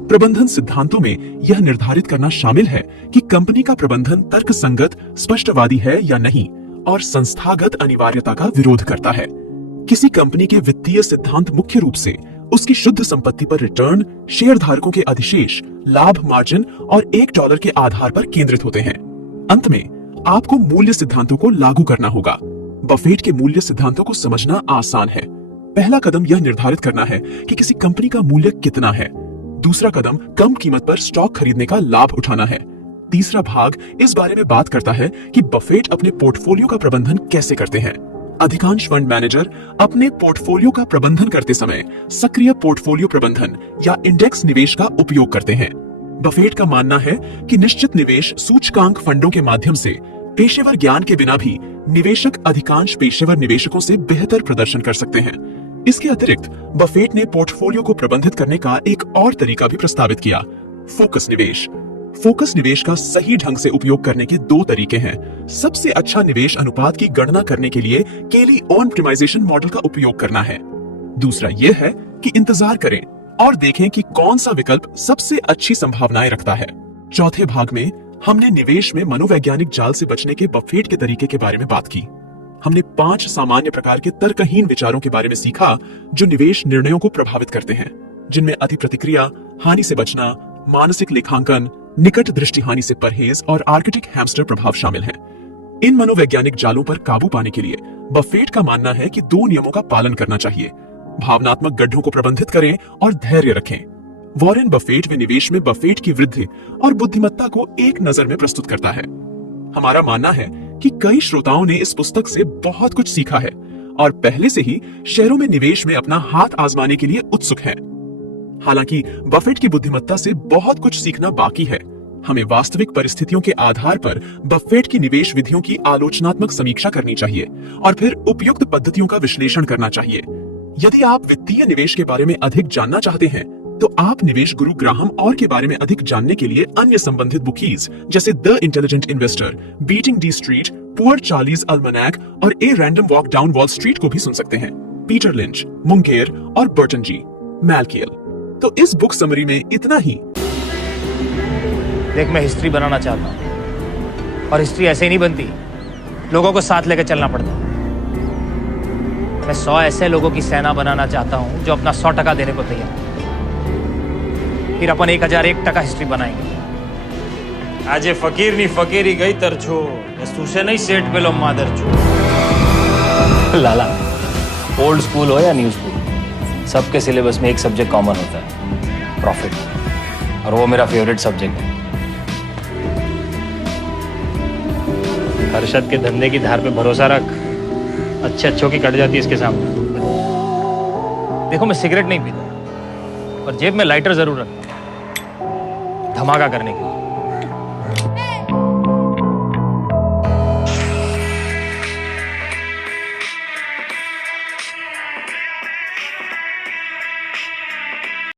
प्रबंधन सिद्धांतों में यह निर्धारित करना शामिल है कि कंपनी का प्रबंधन तर्कसंगत, स्पष्टवादी है या नहीं और संस्थागत अनिवार्यता का विरोध करता है। किसी कंपनी के वित्तीय सिद्धांत मुख्य रूप से उसकी शुद्ध संपत्ति पर रिटर्न, शेयरधारकों के अधिशेष, लाभ मार्जिन और $1 के आधार पर केंद्रित होते हैं। अंत में आपको मूल्य सिद्धांतों को लागू करना होगा। बफेट के मूल्य सिद्धांतों को समझना आसान है। पहला कदम यह निर्धारित करना है कि किसी कंपनी का मूल्य कितना है। दूसरा कदम कम कीमत पर स्टॉक खरीदने का लाभ उठाना है। तीसरा भाग इस बारे में बात करता है कि बफेट अपने पोर्टफोलियो का प्रबंधन कैसे करते हैं। अधिकांश फंड मैनेजर अपने पोर्टफोलियो का प्रबंधन करते समय सक्रिय पोर्टफोलियो प्रबंधन या इंडेक्स निवेश का उपयोग करते हैं। बफेट का मानना है कि निश्चित निवेश सूचकांक फंडों के माध्यम से पेशेवर ज्ञान के बिना भी निवेशक अधिकांश पेशेवर निवेशकों से बेहतर प्रदर्शन कर सकते हैं। इसके अतिरिक्त बफेट ने पोर्टफोलियो को प्रबंधित करने का एक और तरीका भी प्रस्तावित किया, फोकस निवेश। फोकस निवेश का सही ढंग से उपयोग करने के दो तरीके हैं। सबसे अच्छा निवेश अनुपात की गणना करने के लिए केली ऑप्टिमाइजेशन मॉडल का उपयोग करना है। दूसरा यह है कि इंतजार करें और देखें कि कौन सा विकल्प सबसे अच्छी संभावनाएं रखता है। चौथे भाग में हमने निवेश में मनोवैज्ञानिक जाल से बचने के बफेट के तरीके के बारे में बात की। हमने 5 सामान्य प्रकार के तर्कहीन विचारों के बारे में सीखा जो निवेश निर्णयों को प्रभावित करते हैं, जिनमें अति प्रतिक्रिया, हानि से बचना, मानसिक लेखांकन, निकट दृष्टि हानि से परहेज और आर्किटिक हैमस्टर प्रभाव शामिल हैं। इन मनोवैज्ञानिक जालों पर काबू पाने के लिए बफेट का मानना है कि 2 नियमों का पालन करना चाहिए। भावनात्मक गड्ढों को प्रबंधित करें और धैर्य रखें। वॉरेन बफेट वे निवेश में बफेट की वृद्धि और बुद्धिमत्ता को एक नजर में प्रस्तुत करता है। हमारा मानना है कि कई श्रोताओं ने इस पुस्तक से बहुत कुछ सीखा है और पहले से ही शेयरों में निवेश में अपना हाथ आजमाने के लिए उत्सुक हैं। हालांकि बफेट की बुद्धिमत्ता से बहुत कुछ सीखना बाकी है। हमें वास्तविक परिस्थितियों के आधार पर बफेट की निवेश विधियों की आलोचनात्मक समीक्षा करनी चाहिए और फिर उपयुक्त पद्धतियों का विश्लेषण करना चाहिए। यदि आप वित्तीय निवेश के बारे में अधिक जानना चाहते हैं तो आप निवेश गुरु ग्राहम और के बारे में अधिक जानने के लिए अन्य संबंधित बुकीज जैसे the intelligent investor, beating the street, poor Charlie's almanack और a random walk down Wall Street को भी सुन सकते हैं। पीटर लिंच, मुंकेर और बर्टन जी मैल्कियल। तो इस बुक समरी में इतना ही। देख, मैं हिस्ट्री बनाना चाहता हूँ और हिस्ट्री ऐसे ही नहीं बनती, लोगों को साथ लेकर चलना पड़ता है। मैं 100 ऐसे लोगों की सेना बनाना चाहता हूँ जो अपना 100% देने को तैयार है। फिर अपन 1001% हिस्ट्री बनाएंगे। आज फकीर नहीं फकीरी गई तरछो, तुझे नहीं सेट पे लो मादर चो। लाला, ओल्ड स्कूल हो या न्यू स्कूल, सबके सिलेबस में एक सब्जेक्ट कॉमन होता है, प्रॉफिट, और वो मेरा फेवरेट सब्जेक्ट है। हर्षद के धंधे की धार पे भरोसा रख, अच्छे अच्छों की कट जाती है इसके सामने। देखो, मैं सिगरेट नहीं पीता और जेब में लाइटर जरूर रखता हूं, धमाका करने के लिए।